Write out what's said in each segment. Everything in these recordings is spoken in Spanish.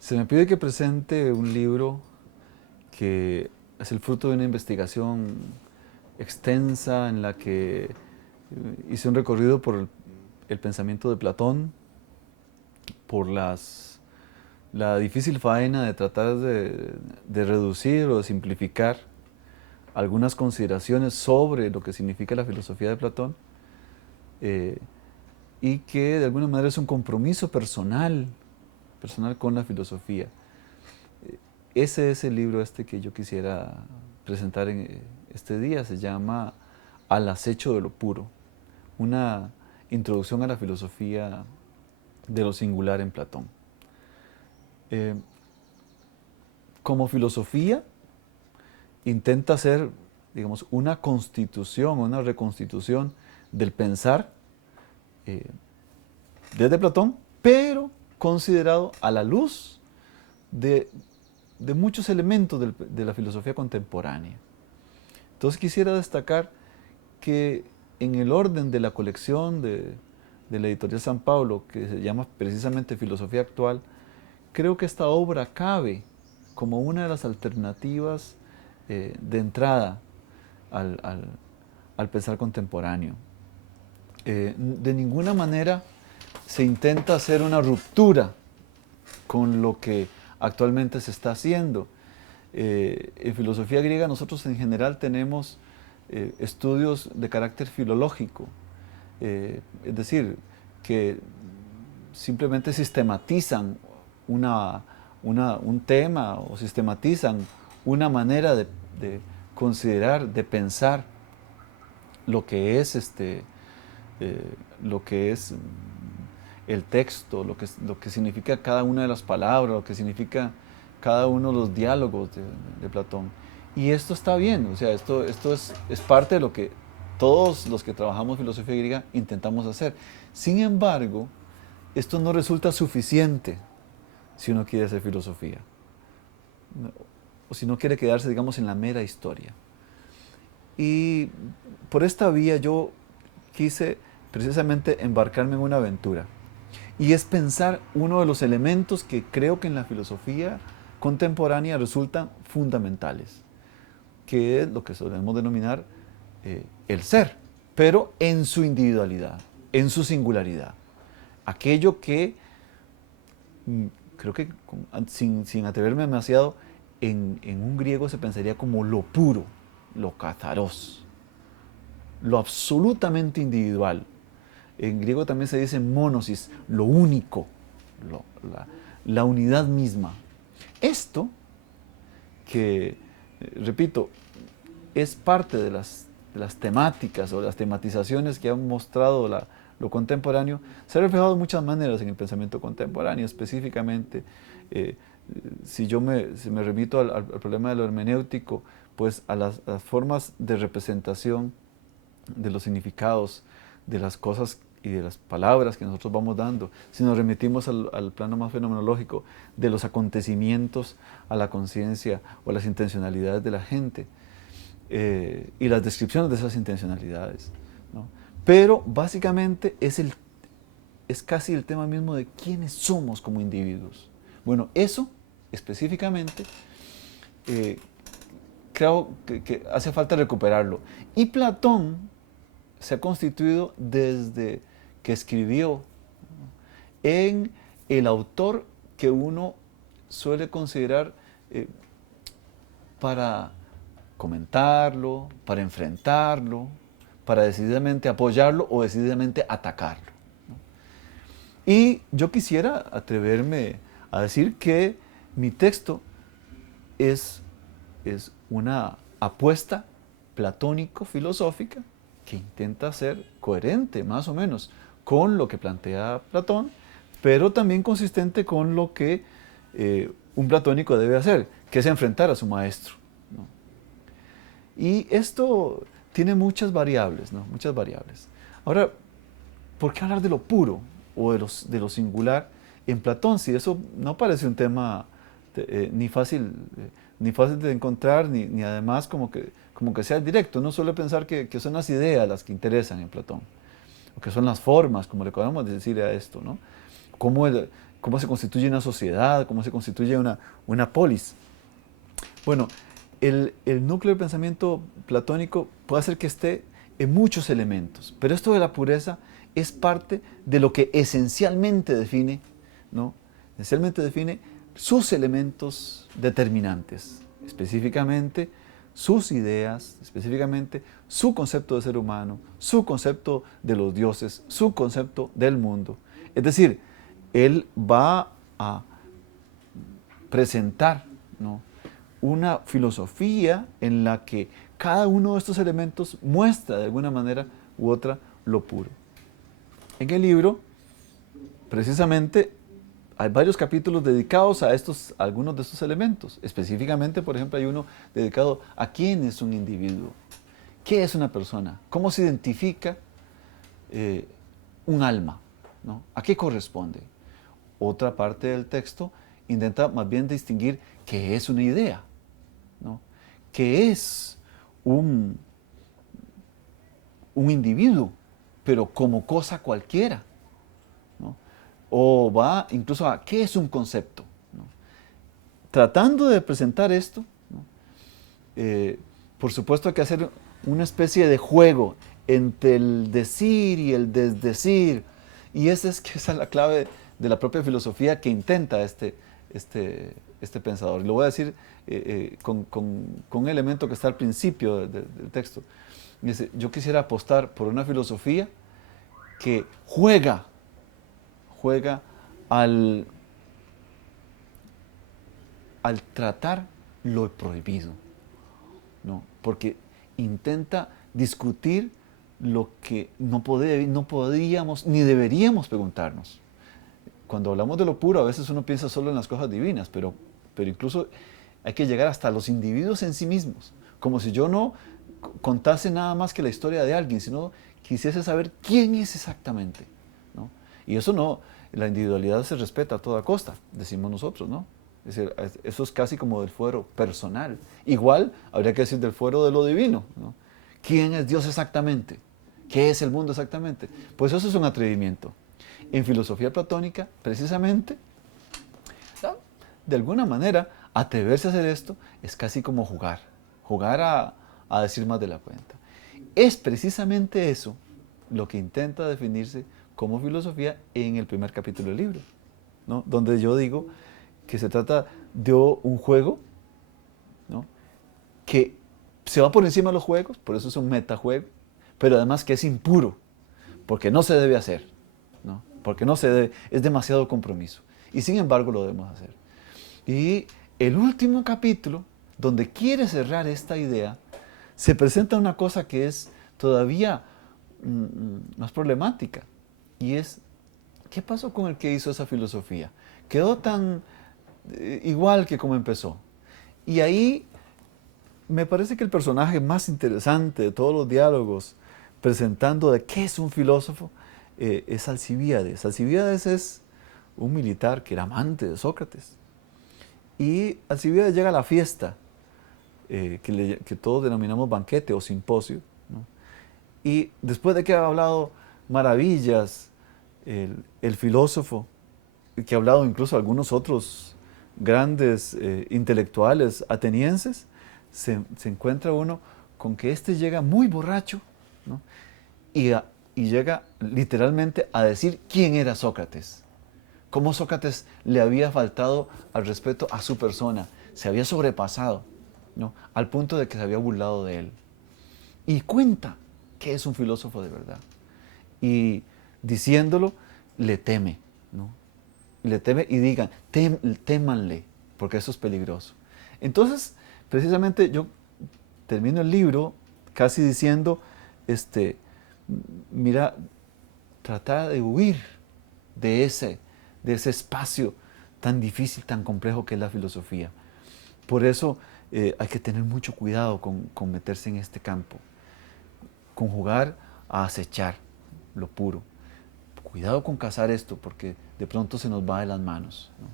Se me pide que presente un libro que es el fruto de una investigación extensa en la que hice un recorrido por el pensamiento de Platón, por la difícil faena de tratar de reducir o de simplificar algunas consideraciones sobre lo que significa la filosofía de Platón, eh, y que de alguna manera es un compromiso personal con la filosofía. Ese es el libro que yo quisiera presentar en este día. Se llama Al acecho de lo puro, una introducción a la filosofía de lo singular en Platón. Eh, Como filosofía intenta hacer, digamos, una constitución, una reconstitución del pensar eh, desde Platón, pero considerado a la luz de, de muchos elementos de la filosofía contemporánea. Entonces quisiera destacar que en el orden de la colección de la editorial San Pablo, que se llama precisamente Filosofía Actual, creo que esta obra cabe como una de las alternativas de entrada al, al, al pensar contemporáneo. De ninguna manera se intenta hacer una ruptura con lo que actualmente se está haciendo. En filosofía griega nosotros en general tenemos estudios de carácter filológico, es decir, que simplemente sistematizan un tema o sistematizan una manera de considerar, de pensar lo que es lo que es el texto, lo que significa cada una de las palabras, lo que significa cada uno de los diálogos de Platón. Y esto está bien, o sea, esto es parte de lo que todos los que trabajamos filosofía griega intentamos hacer. Sin embargo, esto no resulta suficiente si uno quiere hacer filosofía, o si no quiere quedarse, digamos, en la mera historia. Y por esta vía yo quise precisamente embarcarme en una aventura. Y es pensar uno de los elementos que creo que en la filosofía contemporánea resultan fundamentales, que es lo que solemos denominar el ser, pero en su individualidad, en su singularidad. Aquello que, mm, creo que sin atreverme demasiado, en un griego se pensaría como lo puro, lo katharos, lo absolutamente individual. En griego también se dice monosis, lo único, lo- la, la unidad misma. Esto, que, repito, es parte de las temáticas o las tematizaciones que han mostrado lo contemporáneo, se ha reflejado de muchas maneras en el pensamiento contemporáneo, específicamente, eh, si me remito al problema de lo hermenéutico, pues a las formas de representación de los significados de las cosas y de las palabras que nosotros vamos dando, si nos remitimos al plano más fenomenológico, de los acontecimientos a la conciencia o a las intencionalidades de la gente, y las descripciones de esas intencionalidades, ¿no? Pero básicamente es casi el tema mismo de quiénes somos como individuos. Bueno, eso específicamente eh, creo que hace falta recuperarlo. Y Platón se ha constituido desde que escribió en el autor que uno suele considerar eh, para comentarlo, para enfrentarlo, para decididamente apoyarlo o decididamente atacarlo. Y yo quisiera atreverme a decir que mi texto es, es una apuesta platónico-filosófica que intenta ser coherente, más o menos, con lo que plantea Platón, pero también consistente con lo que un platónico debe hacer, que es enfrentar a su maestro, ¿no? Y esto tiene muchas variables, ¿no? Muchas variables. Ahora, ¿por qué hablar de lo puro o de lo singular en Platón? Si eso no parece un tema ni fácil de encontrar, ni además como que sea directo. Uno suele pensar que son las ideas las que interesan en Platón, o que son las formas, como le podemos decir a esto, ¿no? cómo se constituye una sociedad, cómo se constituye una polis. Bueno, el núcleo del pensamiento platónico puede ser que esté en muchos elementos, pero esto de la pureza es parte de lo que esencialmente define, ¿no? Esencialmente define sus elementos determinantes, específicamente sus ideas, específicamente su concepto de ser humano, su concepto de los dioses, su concepto del mundo. Es decir, él va a presentar, ¿no?, una filosofía en la que cada uno de estos elementos muestra de alguna manera u otra lo puro. En el libro, precisamente, hay varios capítulos dedicados a algunos de estos elementos. Específicamente, por ejemplo, hay uno dedicado a quién es un individuo, qué es una persona, cómo se identifica un alma, ¿no? ¿A qué corresponde? Otra parte del texto intenta más bien distinguir qué es una idea, ¿no? ¿Qué es un individuo, pero como cosa cualquiera, ¿no? O va incluso a qué es un concepto, ¿no? Tratando de presentar esto, ¿no?, por supuesto hay que hacer una especie de juego entre el decir y el desdecir, y esa es la clave de la propia filosofía que intenta este pensador. Lo voy a decir con un elemento que está al principio del texto. Dice, yo quisiera apostar por una filosofía que juega al tratar lo prohibido, ¿no? Porque intenta discutir lo que no podríamos ni deberíamos preguntarnos. Cuando hablamos de lo puro, a veces uno piensa solo en las cosas divinas, pero incluso hay que llegar hasta los individuos en sí mismos, como si yo no contase nada más que la historia de alguien, sino quisiese saber quién es exactamente, ¿no? Y eso no, la individualidad se respeta a toda costa, decimos nosotros, ¿no? Es decir, eso es casi como del fuero personal. Igual habría que decir del fuero de lo divino, ¿no? ¿Quién es Dios exactamente? ¿Qué es el mundo exactamente? Pues eso es un atrevimiento. En filosofía platónica, precisamente, ¿no?, de alguna manera, atreverse a hacer esto es casi como jugar a decir más de la cuenta. Es precisamente eso lo que intenta definirse como filosofía en el primer capítulo del libro, ¿no?, donde yo digo que se trata de un juego, ¿no?, que se va por encima de los juegos, por eso es un metajuego, pero además que es impuro, porque no se debe hacer, ¿no?, porque no se debe, es demasiado compromiso, y sin embargo lo debemos hacer. Y el último capítulo, donde quiere cerrar esta idea, se presenta una cosa que es todavía más problemática, y es, ¿qué pasó con el que hizo esa filosofía? Quedó tan igual que como empezó. Y ahí me parece que el personaje más interesante de todos los diálogos presentando de qué es un filósofo es Alcibíades. Alcibíades es un militar que era amante de Sócrates. Y Alcibíades llega a la fiesta, que todos denominamos banquete o simposio, ¿no? Y después de que ha hablado maravillas, el filósofo, que ha hablado incluso algunos otros grandes intelectuales atenienses, se encuentra uno con que este llega muy borracho, ¿no?, y llega literalmente a decir quién era Sócrates, cómo Sócrates le había faltado al respeto a su persona, se había sobrepasado, ¿no?, al punto de que se había burlado de él. Y cuenta que es un filósofo de verdad. Y diciéndolo, le teme, ¿no? Le teme y digan, témanle, porque eso es peligroso. Entonces, precisamente yo termino el libro casi diciendo, mira, trata de huir de ese espacio tan difícil, tan complejo que es la filosofía. Por eso hay que tener mucho cuidado con meterse en este campo, con jugar a acechar lo puro. Cuidado con cazar esto, porque de pronto se nos va de las manos, ¿no?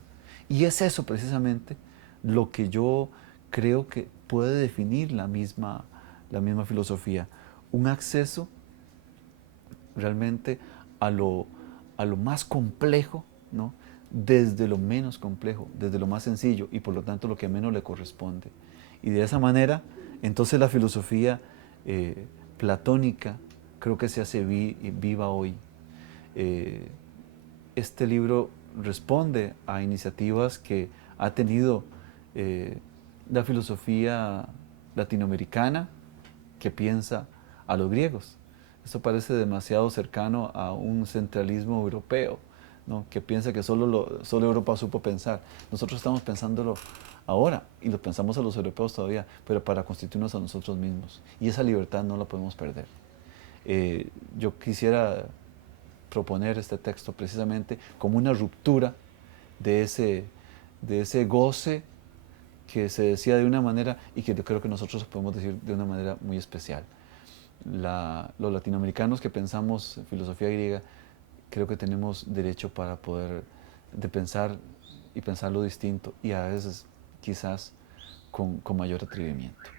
Y es eso precisamente lo que yo creo que puede definir la misma filosofía. Un acceso realmente a lo más complejo ¿no? Desde lo menos complejo, desde lo más sencillo y por lo tanto lo que menos le corresponde. Y de esa manera, entonces la filosofía platónica creo que se hace viva hoy. Eh, este libro responde a iniciativas que ha tenido la filosofía latinoamericana que piensa a los griegos. Esto parece demasiado cercano a un centralismo europeo, ¿no? Que piensa que solo Europa supo pensar. Nosotros estamos pensándolo ahora y lo pensamos a los europeos todavía, pero para constituirnos a nosotros mismos. Y esa libertad no la podemos perder. Yo quisiera proponer este texto precisamente como una ruptura de ese goce que se decía de una manera y que yo creo que nosotros podemos decir de una manera muy especial. Los latinoamericanos que pensamos filosofía griega, creo que tenemos derecho para poder de pensar y pensarlo distinto y a veces quizás con mayor atrevimiento.